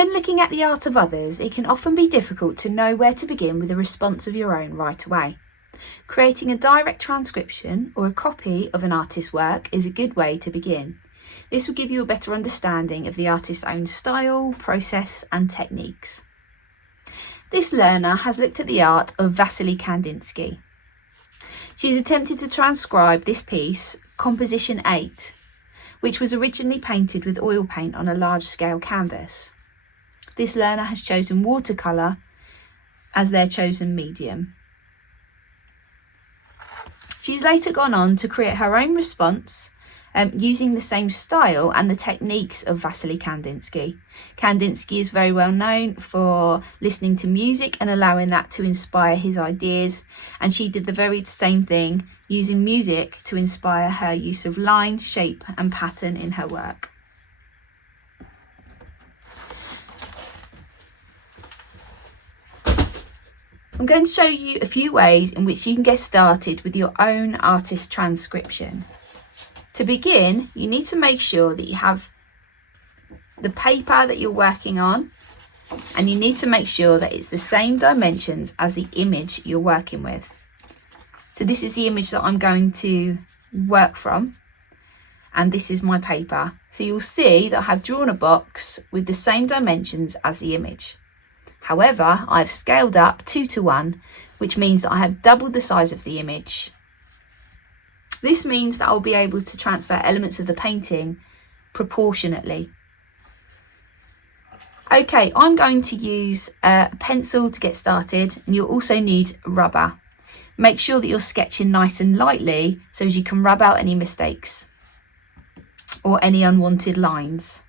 When looking at the art of others, it can often be difficult to know where to begin with a response of your own right away. Creating a direct transcription or a copy of an artist's work is a good way to begin. This will give you a better understanding of the artist's own style, process and techniques. This learner has looked at the art of Vasily Kandinsky. She has attempted to transcribe this piece, Composition 8, which was originally painted with oil paint on a large-scale canvas. This learner has chosen watercolour as their chosen medium. She's later gone on to create her own response using the same style and the techniques of Vasily Kandinsky. Kandinsky is very well known for listening to music and allowing that to inspire his ideas, and she did the very same thing, using music to inspire her use of line, shape and pattern in her work. I'm going to show you a few ways in which you can get started with your own artist transcription. To begin, you need to make sure that you have the paper that you're working on, and you need to make sure that it's the same dimensions as the image you're working with. So this is the image that I'm going to work from, and this is my paper. So you'll see that I have drawn a box with the same dimensions as the image. However, I've scaled up 2:1, which means that I have doubled the size of the image. This means that I'll be able to transfer elements of the painting proportionately. Okay, I'm going to use a pencil to get started, and you'll also need rubber. Make sure that you're sketching nice and lightly so as you can rub out any mistakes or any unwanted lines.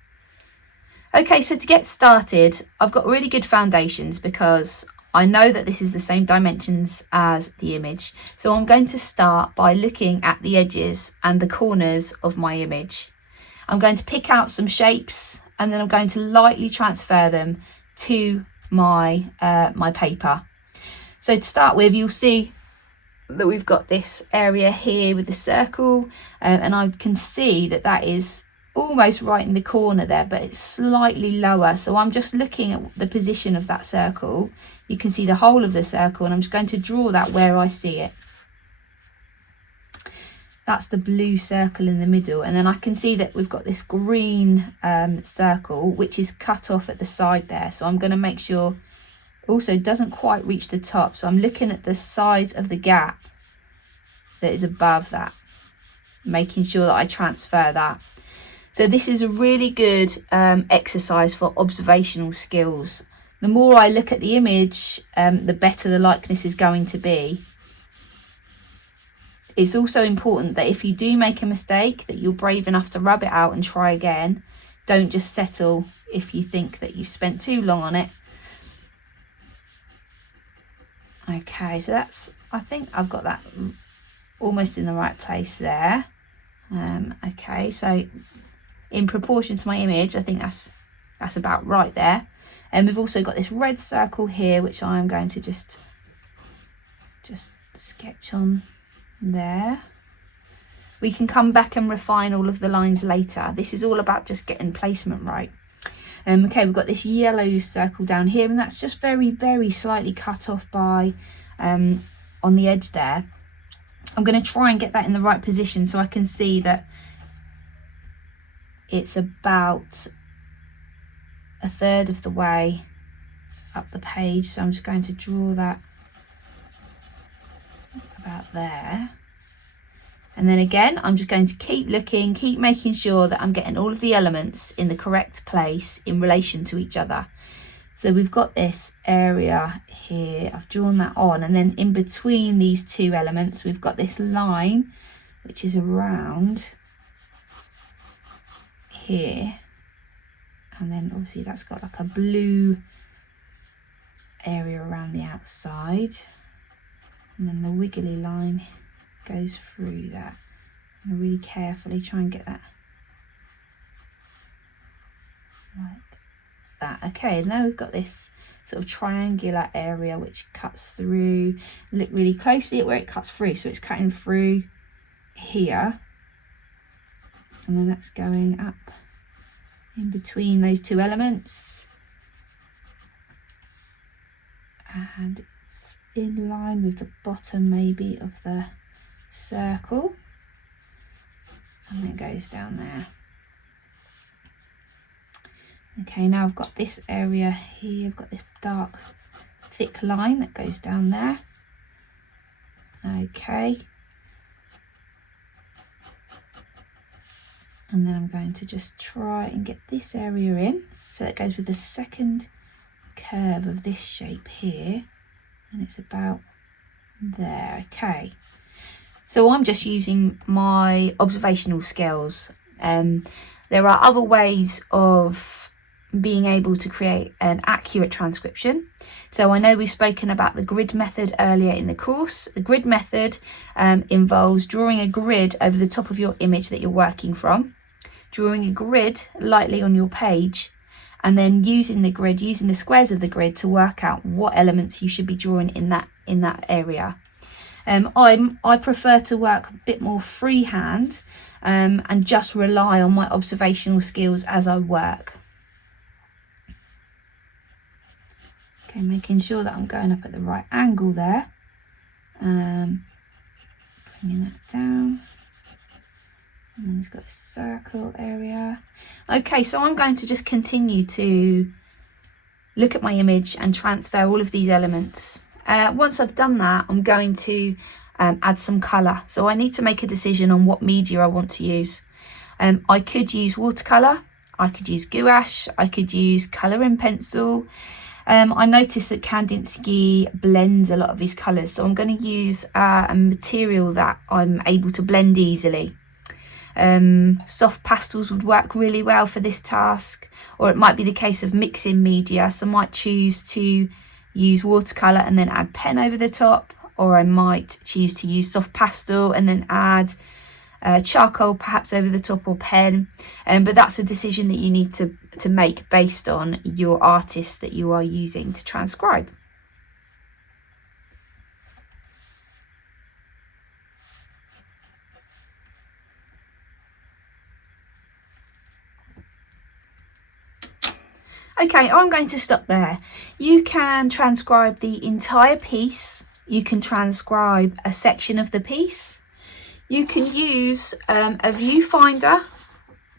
Okay, so to get started, I've got really good foundations because I know that this is the same dimensions as the image. So I'm going to start by looking at the edges and the corners of my image. I'm going to pick out some shapes, and then I'm going to lightly transfer them to my paper. So to start with, you'll see that we've got this area here with the circle, and I can see that that is almost right in the corner there, but it's slightly lower. So I'm just looking at the position of that circle. You can see the whole of the circle, and I'm just going to draw that where I see it. That's the blue circle in the middle, and then I can see that we've got this green circle which is cut off at the side there. So I'm going to make sure also it doesn't quite reach the top, so I'm looking at the size of the gap that is above that, making sure that I transfer that. So this is a really good exercise for observational skills. The more I look at the image, the better the likeness is going to be. It's also important that if you do make a mistake, that you're brave enough to rub it out and try again. Don't just settle if you think that you've spent too long on it. Okay, so that's, I think I've got that almost in the right place there. Okay, so in proportion to my image, I think that's about right there. And we've also got this red circle here, which I'm going to just sketch on there. We can come back and refine all of the lines later. This is all about just getting placement right. Okay, we've got this yellow circle down here, and that's just very, very slightly cut off by on the edge there. I'm going to try and get that in the right position so I can see that it's about a third of the way up the page. So I'm just going to draw that about there. And then again, I'm just going to keep looking, keep making sure that I'm getting all of the elements in the correct place in relation to each other. So we've got this area here, I've drawn that on, and then in between these two elements, we've got this line, which is around here. And then obviously that's got like a blue area around the outside. And then the wiggly line goes through that. And really carefully try and get that like that. Okay, now we've got this sort of triangular area which cuts through. Look really closely at where it cuts through. So it's cutting through here, and then that's going up in between those two elements, and it's in line with the bottom maybe of the circle, and it goes down there. Okay, now I've got this area here, I've got this dark thick line that goes down there. Okay, and then I'm going to just try and get this area in, so that goes with the second curve of this shape here, and it's about there. Okay, so I'm just using my observational skills. There are other ways of being able to create an accurate transcription. So I know we've spoken about the grid method earlier in the course. The grid method involves drawing a grid over the top of your image that you're working from, drawing a grid lightly on your page, and then using the grid, using the squares of the grid to work out what elements you should be drawing in that area. I prefer to work a bit more freehand and just rely on my observational skills as I work. Okay, making sure that I'm going up at the right angle there. Bringing that down. And then it's got this circle area. Okay, so I'm going to just continue to look at my image and transfer all of these elements. Once I've done that, I'm going to add some colour. So I need to make a decision on what media I want to use. I could use watercolour, I could use gouache, I could use colour in pencil. I noticed that Kandinsky blends a lot of his colours, so I'm going to use a material that I'm able to blend easily. Soft pastels would work really well for this task, or it might be the case of mixing media, so I might choose to use watercolour and then add pen over the top, or I might choose to use soft pastel and then add charcoal perhaps over the top, or pen, but that's a decision that you need to make based on your artist that you are using to transcribe. Okay, I'm going to stop there. You can transcribe the entire piece, you can transcribe a section of the piece. You can use a viewfinder,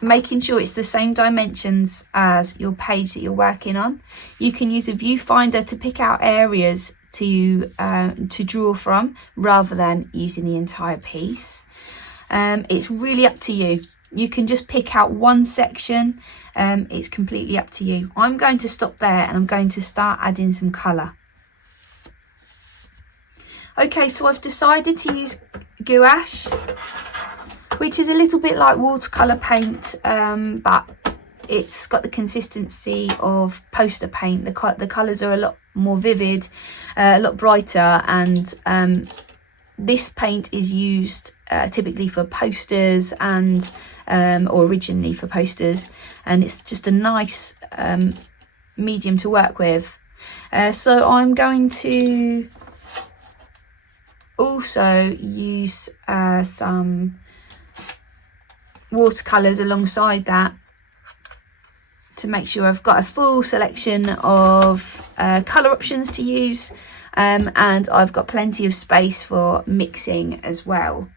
making sure it's the same dimensions as your page that you're working on. You can use a viewfinder to pick out areas to draw from, rather than using the entire piece. It's really up to you. You can just pick out one section. It's completely up to you. I'm going to stop there and I'm going to start adding some colour. Okay, so I've decided to use gouache, which is a little bit like watercolour paint, but it's got the consistency of poster paint. The colours are a lot more vivid, a lot brighter, and this paint is used typically for posters and or originally for posters, and it's just a nice medium to work with. So I'm going to also use some watercolours alongside that to make sure I've got a full selection of colour options to use, and I've got plenty of space for mixing as well.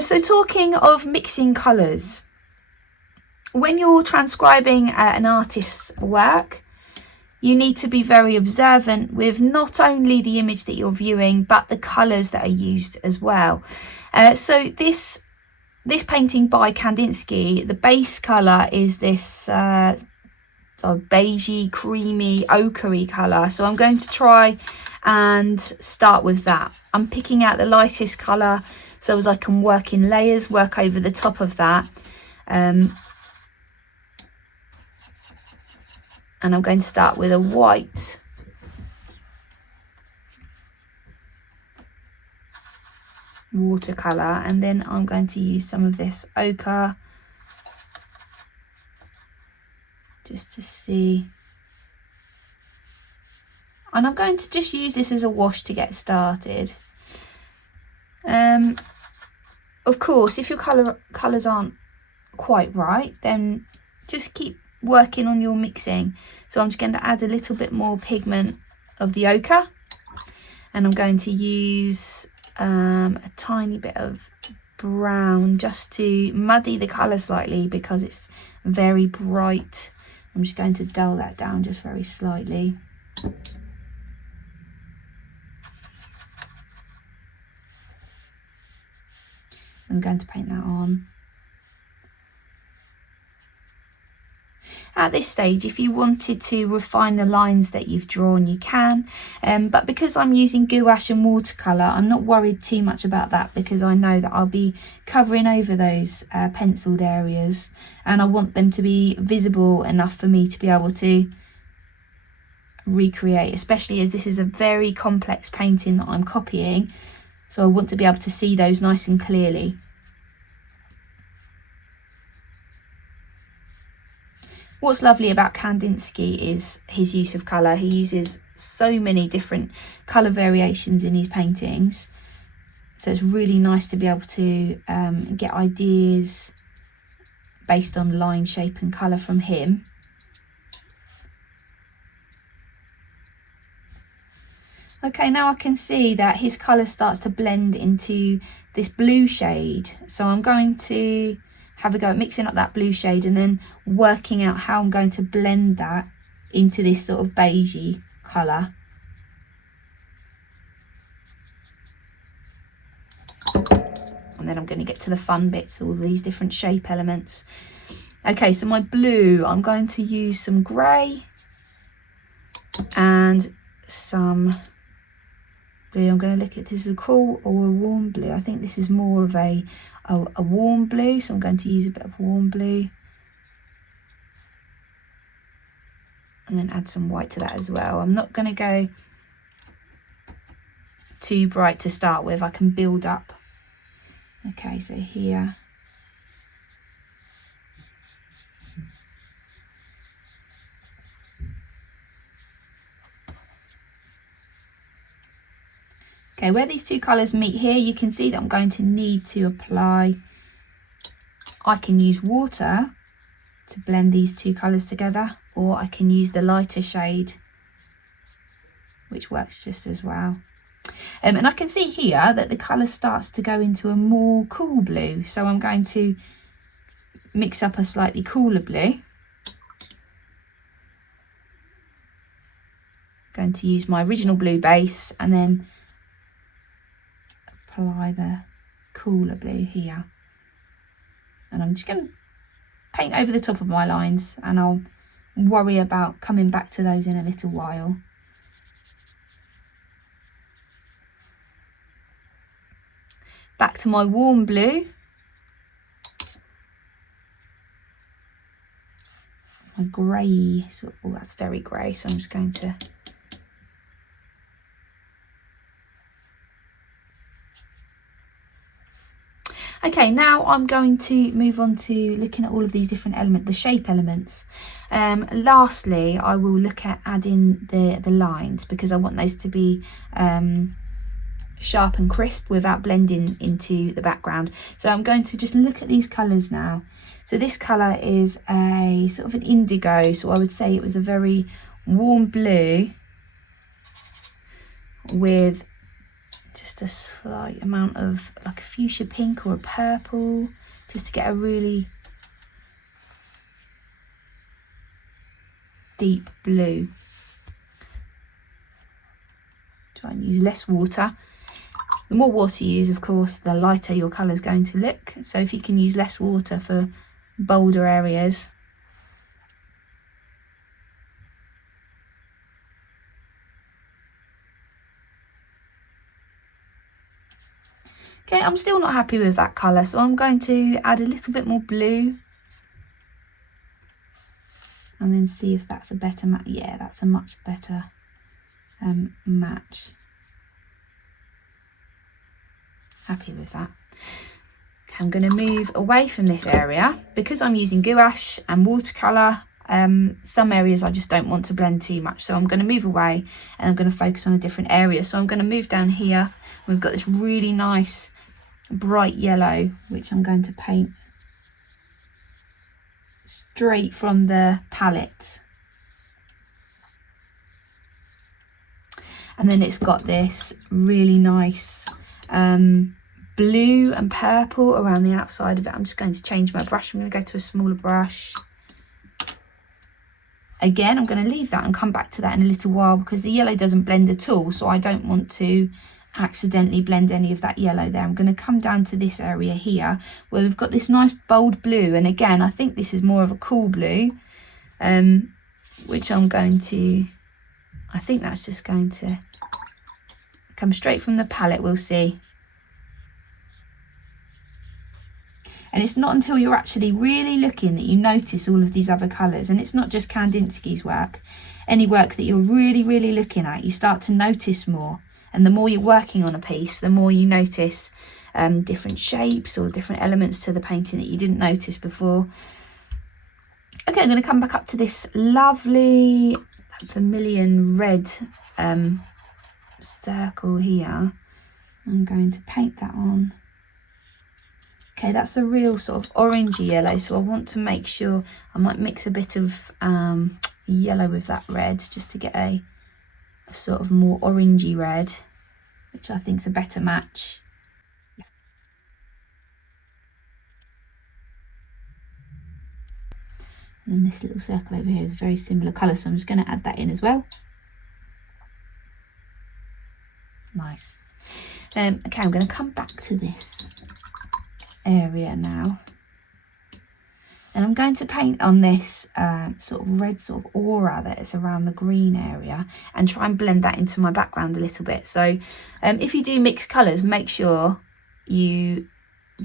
So talking of mixing colours, when you're transcribing an artist's work, you need to be very observant with not only the image that you're viewing, but the colours that are used as well. So this painting by Kandinsky, the base colour is this sort of beigey, creamy, ochre-y colour. So I'm going to try and start with that. I'm picking out the lightest colour so as I can work in layers, work over the top of that. And I'm going to start with a white. Watercolour, and then I'm going to use some of this ochre just to see. And I'm going to just use this as a wash to get started. Of course, if your colours aren't quite right, then just keep working on your mixing. So I'm just going to add a little bit more pigment of the ochre, and I'm going to use a tiny bit of brown just to muddy the colour slightly because it's very bright. I'm just going to dull that down just very slightly. I'm going to paint that on. At this stage, if you wanted to refine the lines that you've drawn, you can, but because I'm using gouache and watercolour, I'm not worried too much about that because I know that I'll be covering over those penciled areas, and I want them to be visible enough for me to be able to recreate, especially as this is a very complex painting that I'm copying, so I want to be able to see those nice and clearly. What's lovely about Kandinsky is his use of colour. He uses so many different colour variations in his paintings. So it's really nice to be able to get ideas based on line, shape and colour from him. Okay, now I can see that his colour starts to blend into this blue shade. So I'm going to have a go at mixing up that blue shade and then working out how I'm going to blend that into this sort of beigey colour. And then I'm going to get to the fun bits, all these different shape elements. Okay, so my blue, I'm going to use some grey and some blue. I'm going to look at this as a cool or a warm blue. I think this is more of a warm blue, so I'm going to use a bit of warm blue and then add some white to that as well. I'm not going to go too bright to start with. I can build up. Okay, so here okay, where these two colours meet here, you can see that I'm going to need to apply, I can use water to blend these two colours together, or I can use the lighter shade, which works just as well. And I can see here that the colour starts to go into a more cool blue, so I'm going to mix up a slightly cooler blue. Going to use my original blue base and then apply the cooler blue here, and I'm just going to paint over the top of my lines, and I'll worry about coming back to those in a little while. Back to my warm blue, my grey, oh that's very grey, so I'm just going to okay, now I'm going to move on to looking at all of these different elements, the shape elements. Lastly, I will look at adding the lines because I want those to be sharp and crisp without blending into the background. So I'm going to just look at these colours now. So this colour is a sort of an indigo, so I would say it was a very warm blue with just a slight amount of like a fuchsia pink or a purple, just to get a really deep blue. Try and use less water. The more water you use, of course, the lighter your colour is going to look. So if you can use less water for bolder areas. Okay, I'm still not happy with that colour, so I'm going to add a little bit more blue and then see if that's a better match. Yeah, that's a much better match. Happy with that. Okay, I'm going to move away from this area because I'm using gouache and watercolour. Some areas I just don't want to blend too much, so I'm going to move away and I'm going to focus on a different area. So I'm going to move down here. We've got this really nice bright yellow, which I'm going to paint straight from the palette. And then it's got this really nice blue and purple around the outside of it. I'm just going to change my brush. I'm going to go to a smaller brush. Again, I'm going to leave that and come back to that in a little while because the yellow doesn't blend at all, so I don't want to accidentally blend any of that yellow there. I'm going to come down to this area here where we've got this nice bold blue, and again I think this is more of a cool blue, which I'm going to, I think that's just going to come straight from the palette, we'll see. And it's not until you're actually really looking that you notice all of these other colours. And it's not just Kandinsky's work. Any work that you're really, really looking at, you start to notice more. And the more you're working on a piece, the more you notice different shapes or different elements to the painting that you didn't notice before. Okay, I'm going to come back up to this lovely vermilion red circle here. I'm going to paint that on. Okay, that's a real sort of orangey yellow, so I want to make sure I might mix a bit of yellow with that red just to get a sort of more orangey red, which I think is a better match. And this little circle over here is a very similar colour, so I'm just going to add that in as well. Nice. Okay, I'm going to come back to this area now, and I'm going to paint on this sort of red sort of aura that is around the green area and try and blend that into my background a little bit. So if you do mix colours, make sure you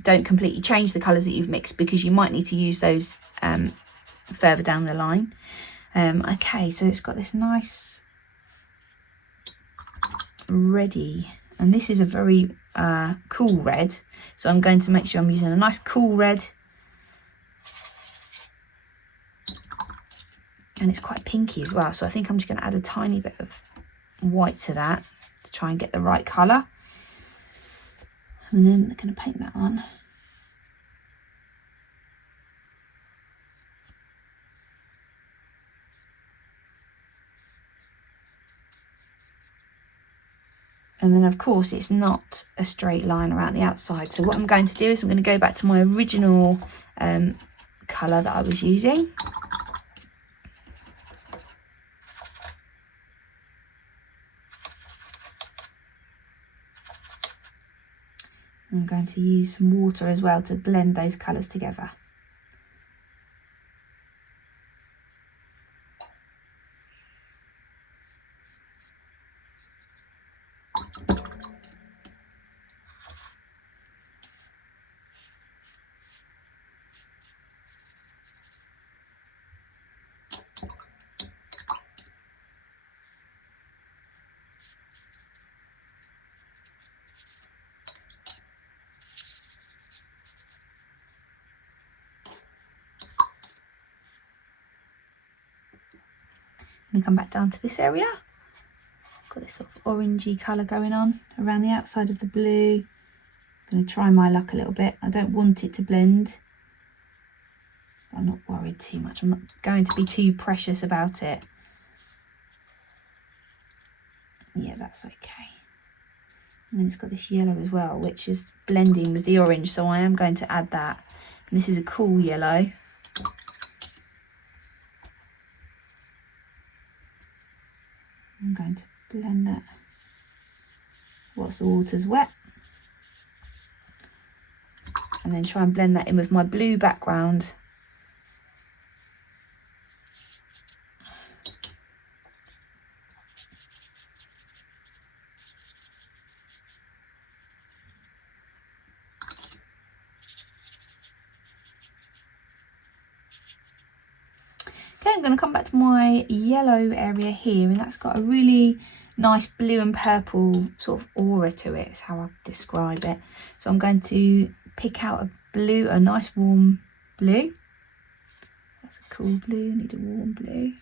don't completely change the colours that you've mixed, because you might need to use those further down the line. Okay, so it's got this nice reddy, and this is a very cool red, so I'm going to make sure I'm using a nice cool red, and it's quite pinky as well, so I think I'm just going to add a tiny bit of white to that to try and get the right colour, and then I'm going to paint that on. And then of course it's not a straight line around the outside. So what I'm going to do is I'm going to go back to my original colour that I was using. I'm going to use some water as well to blend those colours together. And come back down to this area. Got this sort of orangey colour going on around the outside of the blue. I'm going to try my luck a little bit. I don't want it to blend. I'm not worried too much. I'm not going to be too precious about it. Yeah, that's okay. And then it's got this yellow as well, which is blending with the orange, so I am going to add that. And this is a cool yellow. I'm going to blend that whilst the water's wet, and then try and blend that in with my blue background. Okay, I'm going to come back to my yellow area here, and that's got a really nice blue and purple sort of aura to it, is how I describe it. So I'm going to pick out a blue, a nice warm blue. That's a cool blue, I need a warm blue.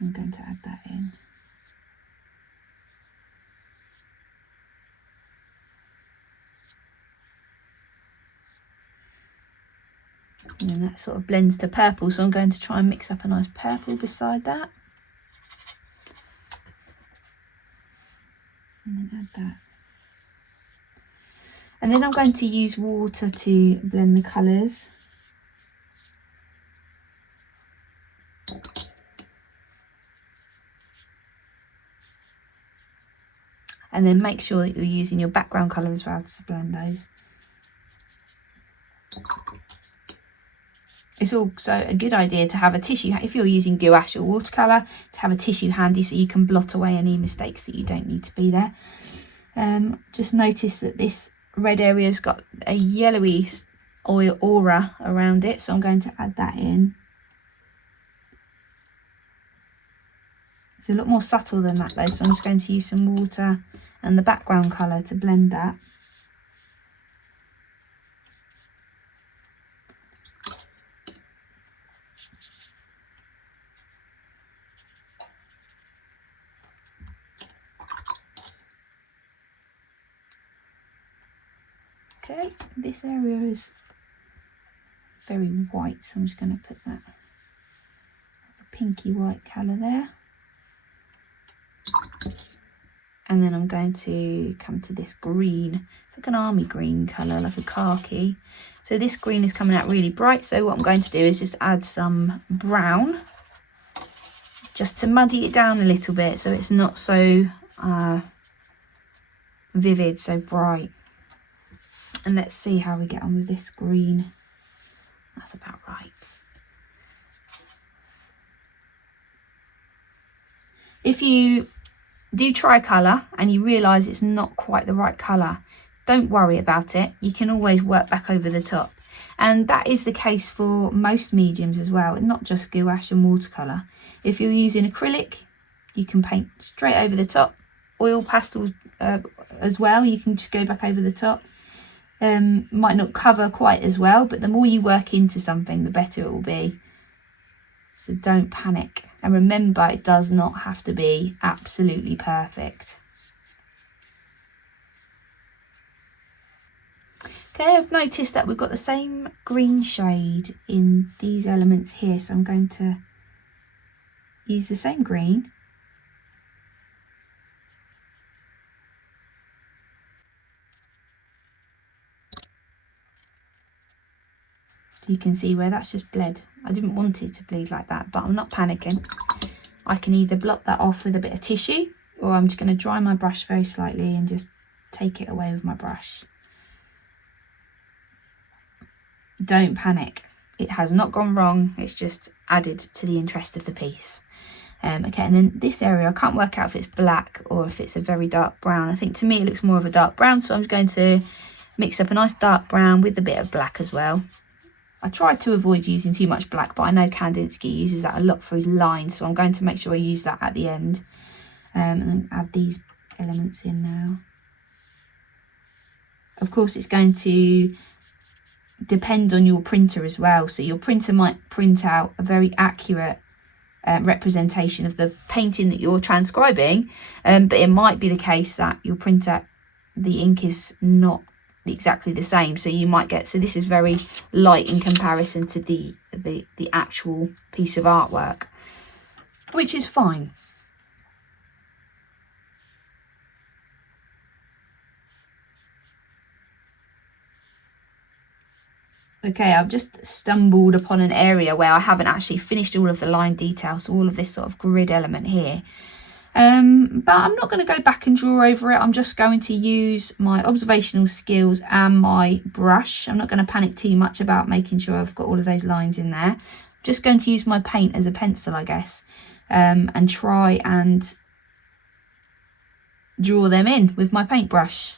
I'm going to add that in. And then that sort of blends to purple, so I'm going to try and mix up a nice purple beside that. And then add that. And then I'm going to use water to blend the colours. And then make sure that you're using your background colour as well to blend those. It's also a good idea to have a tissue, if you're using gouache or watercolour, to have a tissue handy so you can blot away any mistakes that you don't need to be there. Just notice that this red area's got a yellowy oil aura around it, so I'm going to add that in. It's a lot more subtle than that though, so I'm just going to use some water and the background colour to blend that. Okay, this area is very white, so I'm just going to put that pinky white colour there. And then I'm going to come to this green. It's like an army green colour, like a khaki. So this green is coming out really bright, so what I'm going to do is just add some brown, just to muddy it down a little bit so it's not so vivid, so bright. And let's see how we get on with this green. That's about right. If you do try a colour and you realise it's not quite the right colour, don't worry about it. You can always work back over the top. And that is the case for most mediums as well, and not just gouache and watercolour. If you're using acrylic, you can paint straight over the top. Oil pastels as well, you can just go back over the top. Might not cover quite as well, but the more you work into something, the better it will be. So don't panic. And remember, it does not have to be absolutely perfect. Okay, I've noticed that we've got the same green shade in these elements here, so I'm going to use the same green. You can see where that's just bled. I didn't want it to bleed like that, but I'm not panicking. I can either blot that off with a bit of tissue, or I'm just going to dry my brush very slightly and just take it away with my brush. Don't panic. It has not gone wrong. It's just added to the interest of the piece. Okay, and then this area, I can't work out if it's black or if it's a very dark brown. I think to me it looks more of a dark brown, so I'm going to mix up a nice dark brown with a bit of black as well. I tried to avoid using too much black, but I know Kandinsky uses that a lot for his lines, so I'm going to make sure I use that at the end. And then add these elements in now. Of course, it's going to depend on your printer as well. So your printer might print out a very accurate representation of the painting that you're transcribing, but it might be the case that your printer, the ink is not exactly the same, so you might get, so this is very light in comparison to the actual piece of artwork, which is fine. Okay, I've just stumbled upon an area where I haven't actually finished all of the line details, so all of this sort of grid element here. But I'm not going to go back and draw over it. I'm just going to use my observational skills and my brush. I'm not going to panic too much about making sure I've got all of those lines in there. I'm just going to use my paint as a pencil, I guess, and try and draw them in with my paintbrush.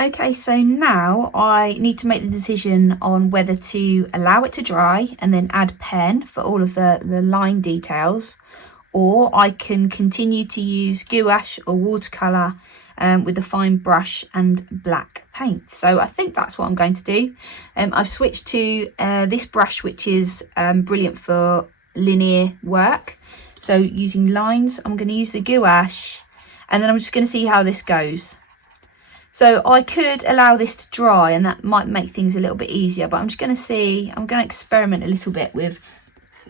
Okay, so now I need to make the decision on whether to allow it to dry and then add pen for all of the line details, or I can continue to use gouache or watercolour with a fine brush and black paint. So I think that's what I'm going to do. I've switched to this brush, which is brilliant for linear work. So using lines, I'm going to use the gouache, and then I'm just going to see how this goes. So I could allow this to dry, and that might make things a little bit easier, but I'm just going to see, I'm going to experiment a little bit with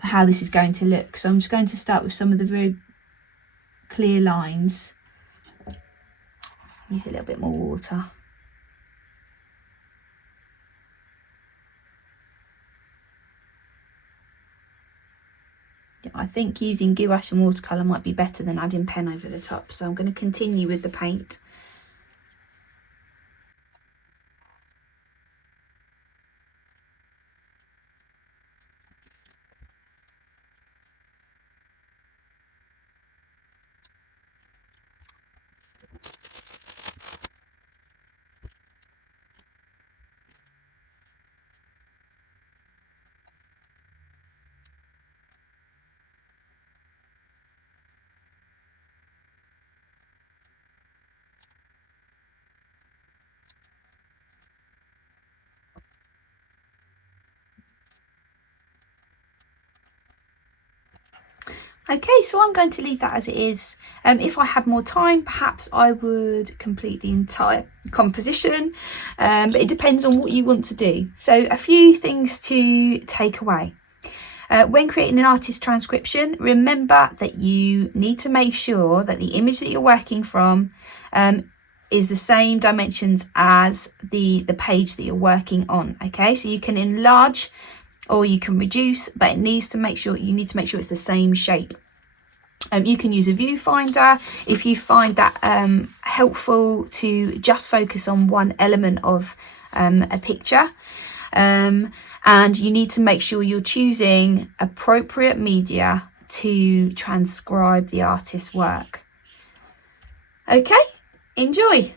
how this is going to look. So I'm just going to start with some of the very clear lines. Use a little bit more water. I think using gouache and watercolour might be better than adding pen over the top, so I'm going to continue with the paint. Okay, so I'm going to leave that as it is. If I had more time, perhaps I would complete the entire composition, but it depends on what you want to do. So a few things to take away. When creating an artist transcription, remember that you need to make sure that the image that you're working from is the same dimensions as the page that you're working on. Okay, so you can enlarge or you can reduce, but you need to make sure it's the same shape. You can use a viewfinder if you find that helpful to just focus on one element of a picture. And you need to make sure you're choosing appropriate media to transcribe the artist's work. Okay, enjoy.